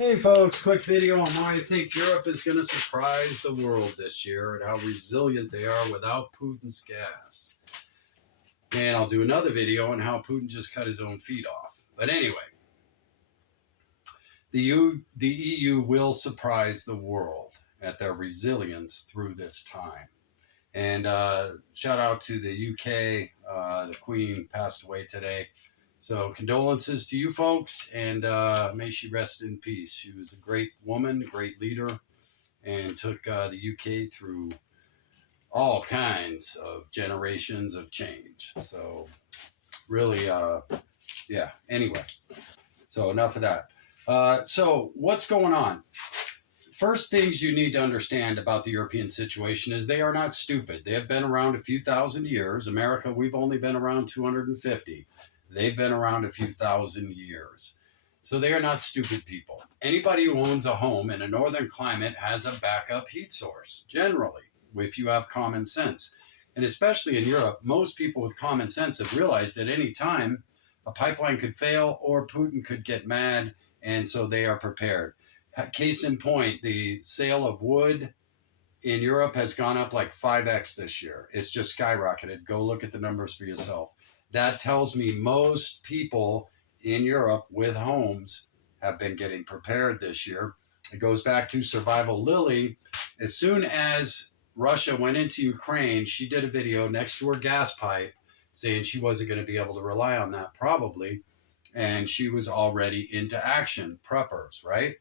Hey folks, quick video on why I think Europe is going to surprise the world this year and how resilient they are without Putin's gas. And I'll do another video on how Putin just cut his own feet off. But anyway, the EU will surprise the world at their resilience through this time. And shout out to the UK. The Queen passed away today. So condolences to you folks, and may she rest in peace. She was a great woman, a great leader, and took the UK through all kinds of generations of change. So really, yeah, anyway. So enough of that. So what's going on? First things you need to understand about the European situation is they are not stupid. They have been around a few thousand years. America, we've only been around 250. They've been around a few thousand years. So they are not stupid people. Anybody who owns a home in a northern climate has a backup heat source, generally, if you have common sense. And especially in Europe, most people with common sense have realized at any time a pipeline could fail or Putin could get mad, and so they are prepared. Case in point, the sale of wood in Europe has gone up like 5x this year. It's just skyrocketed. Go look at the numbers for yourself. That tells me most people in Europe with homes have been getting prepared this year. It goes back to Survival Lily. As soon as Russia went into Ukraine, she did a video next to her gas pipe saying she wasn't going to be able to rely on that probably. And she was already into action. Preppers, right?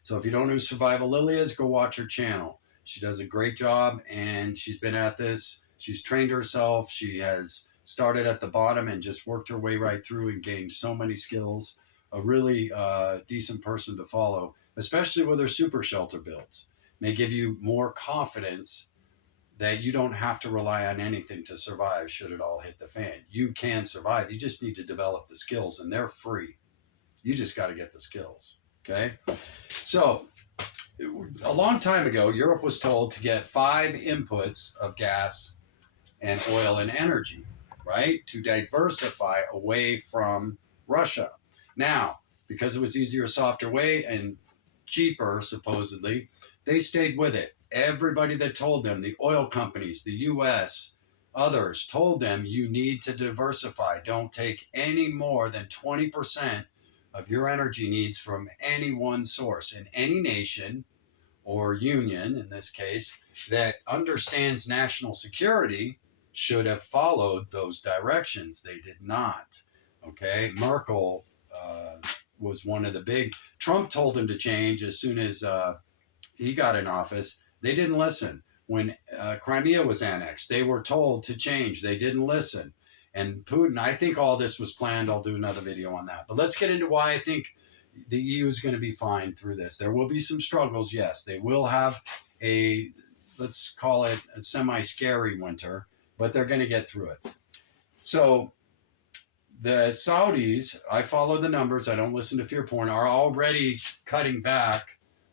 So if you don't know who Survival Lily is, go watch her channel. She does a great job, and she's been at this. She's trained herself. She has started at the bottom and just worked her way right through and gained so many skills. A really decent person to follow, especially with her super shelter builds. May give you more confidence that you don't have to rely on anything to survive should it all hit the fan. You can survive. You just need to develop the skills, and they're free. You just got to get the skills, okay? So a long time ago, Europe was told to get 5 inputs of gas and oil and energy, right? To diversify away from Russia. Now, because it was easier, softer way and cheaper, supposedly, they stayed with it. Everybody that told them, the oil companies, the US, others told them, you need to diversify. Don't take any more than 20% of your energy needs from any one source. In any nation or union, in this case, that understands national security should have followed those directions. They did not. Okay, Merkel was one of the big. Trump told them to change as soon as he got in office. They didn't listen. When Crimea was annexed, they were told to change. They didn't listen. And Putin, I think all this was planned. I'll do another video on that. But let's get into why I think the EU is going to be fine through this. There will be some struggles, yes. They will have a, let's call it a semi-scary winter, but they're going to get through it. So the Saudis, I follow the numbers, I don't listen to fear porn, are already cutting back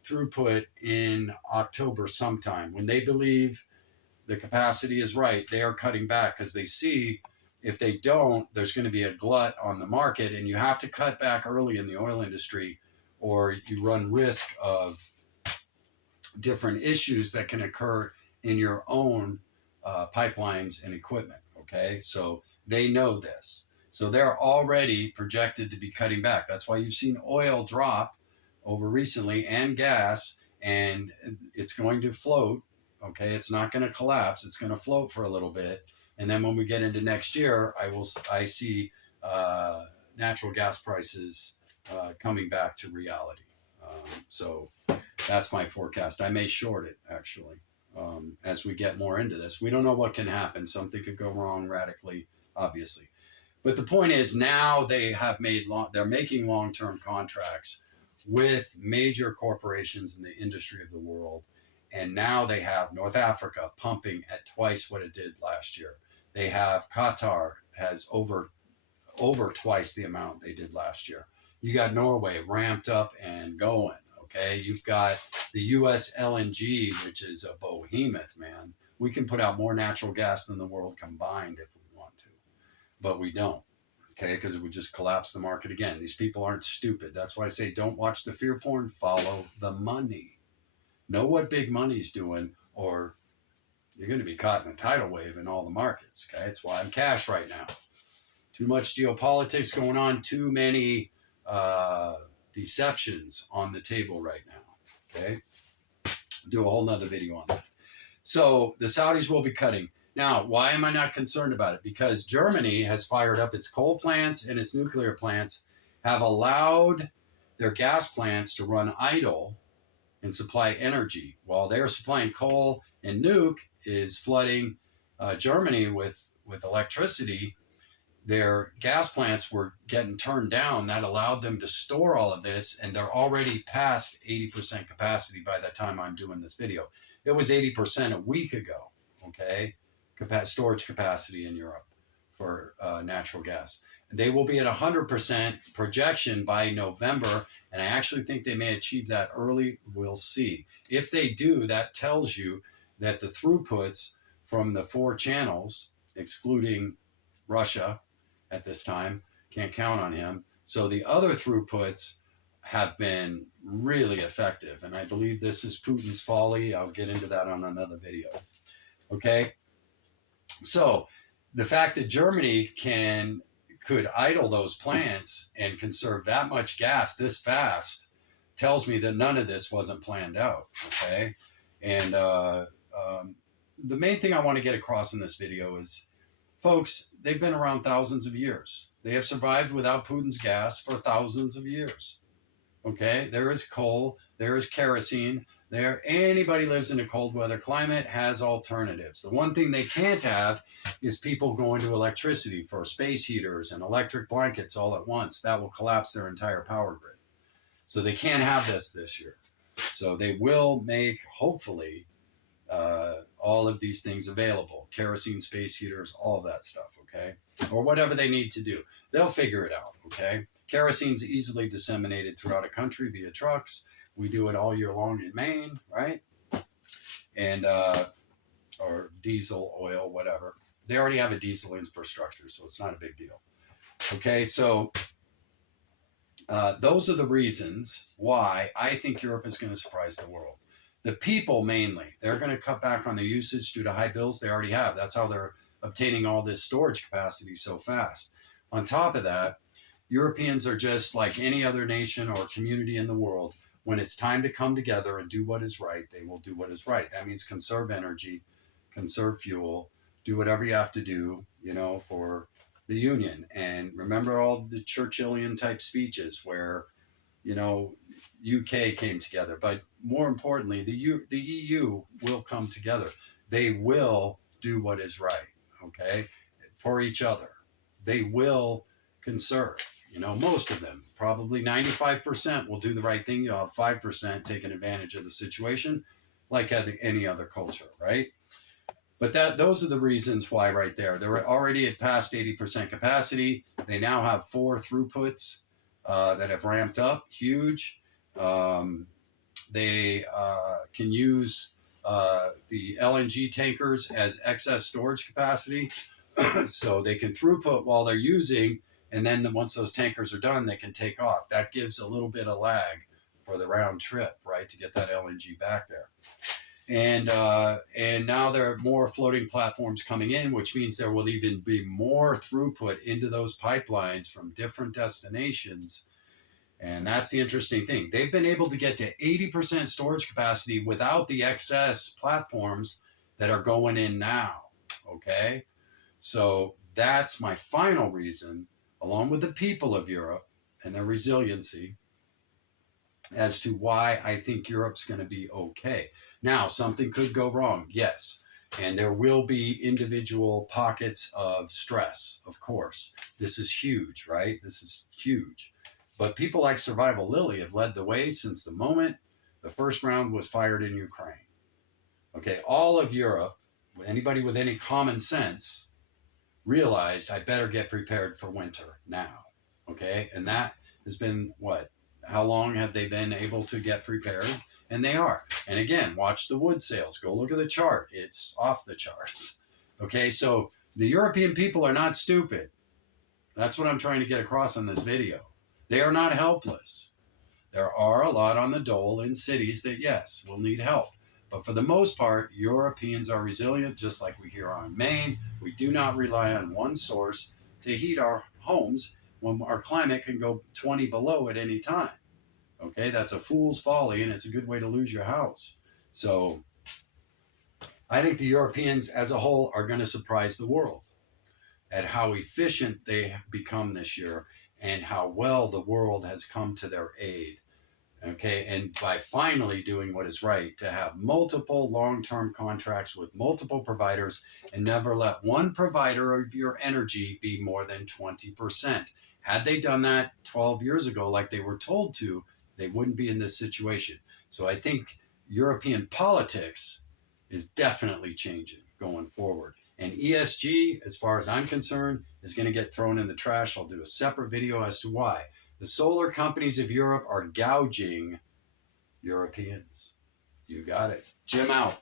throughput in October sometime. When they believe the capacity is right, they are cutting back because they see if they don't, there's going to be a glut on the market, and you have to cut back early in the oil industry or you run risk of different issues that can occur in your own pipelines and equipment, okay? So they know this. So they're already projected to be cutting back. That's why you've seen oil drop over recently and gas, and it's going to float, okay? It's not going to collapse. It's going to float for a little bit. And then when we get into next year, I see natural gas prices coming back to reality. So that's my forecast. I may short it, actually, as we get more into this. We don't know what can happen. Something could go wrong radically, obviously. But the point is, now they have they're making long-term contracts with major corporations in the industry of the world. And now they have North Africa pumping at twice what it did last year. They have Qatar has over twice the amount they did last year. You got Norway ramped up and going, okay? You've got the US LNG, which is a behemoth, man. We can put out more natural gas than the world combined if we want to, but we don't, Okay, because it would just collapse the market again. These people aren't stupid. That's why I say don't watch the fear porn, follow the money. Know what big money's doing, or you're going to be caught in a tidal wave in all the markets. Okay, that's why I'm cash right now. Too much geopolitics going on, too many deceptions on the table right now. Okay, do a whole nother video on that. So the Saudis will be cutting. Now, why am I not concerned about it? Because Germany has fired up its coal plants and its nuclear plants, have allowed their gas plants to run idle and supply energy, while they're supplying coal, and nuke is flooding Germany with electricity. Their gas plants were getting turned down. That allowed them to store all of this, and they're already past 80% capacity by the time I'm doing this video. It was 80% a week ago, okay? Storage capacity in Europe for natural gas. They will be at 100% projection by November, and I actually think they may achieve that early. We'll see. If they do, that tells you that the throughputs from the 4 channels, excluding Russia at this time, can't count on him. So the other throughputs have been really effective, and I believe this is Putin's folly. I'll get into that on another video. Okay? So the fact that Germany could idle those plants and conserve that much gas this fast tells me that none of this wasn't planned out. Okay, and the main thing I want to get across in this video is, folks, they've been around thousands of years. They have survived without Putin's gas for thousands of years. Okay, there is coal, there is kerosene. Anybody lives in a cold weather climate has alternatives. The one thing they can't have is people going to electricity for space heaters and electric blankets all at once. That will collapse their entire power grid. So they can't have this year. So they will make, hopefully, all of these things available. Kerosene, space heaters, all of that stuff, okay? Or whatever they need to do. They'll figure it out, okay? Kerosene's easily disseminated throughout a country via trucks. We do it all year long in Maine, right? And, or diesel, oil, whatever. They already have a diesel infrastructure, so it's not a big deal. Okay, so those are the reasons why I think Europe is going to surprise the world. The people mainly, they're going to cut back on their usage due to high bills they already have. That's how they're obtaining all this storage capacity so fast. On top of that, Europeans are just like any other nation or community in the world. When it's time to come together and do what is right, they will do what is right. That means conserve energy, conserve fuel, do whatever you have to do, for the Union. And remember all the Churchillian type speeches where, UK came together. But more importantly, the EU will come together. They will do what is right, okay, for each other. They will conserve. Most of them, probably 95% will do the right thing. You'll have 5% taking advantage of the situation, like any other culture, right? But those are the reasons why right there. They're already at past 80% capacity. They now have 4 throughputs that have ramped up, huge. They can use the LNG tankers as excess storage capacity. So they can throughput while they're using, and then once those tankers are done, they can take off. That gives a little bit of lag for the round trip, right, to get that LNG back there. And now there are more floating platforms coming in, which means there will even be more throughput into those pipelines from different destinations. And that's the interesting thing. They've been able to get to 80% storage capacity without the excess platforms that are going in now, okay? So that's my final reason, along with the people of Europe and their resiliency, as to why I think Europe's going to be okay. Now, something could go wrong, yes. And there will be individual pockets of stress, of course. This is huge, right? This is huge. But people like Survival Lily have led the way since the moment the first round was fired in Ukraine. Okay, all of Europe, anybody with any common sense, realized I better get prepared for winter now. Okay, and that has been what? How long have they been able to get prepared? And they are. And again, watch the wood sales. Go look at the chart. It's off the charts. Okay, so the European people are not stupid. That's what I'm trying to get across in this video. They are not helpless. There are a lot on the dole in cities that, yes, will need help. But for the most part, Europeans are resilient, just like we here on Maine. We do not rely on one source to heat our homes when our climate can go 20 below at any time. Okay, that's a fool's folly, and it's a good way to lose your house. So I think the Europeans as a whole are going to surprise the world at how efficient they have become this year and how well the world has come to their aid. Okay, and by finally doing what is right, to have multiple long-term contracts with multiple providers and never let one provider of your energy be more than 20%. Had they done that 12 years ago like they were told to, they wouldn't be in this situation. So I think European politics is definitely changing going forward. And ESG, as far as I'm concerned, is going to get thrown in the trash. I'll do a separate video as to why. The solar companies of Europe are gouging Europeans. You got it. Jim out.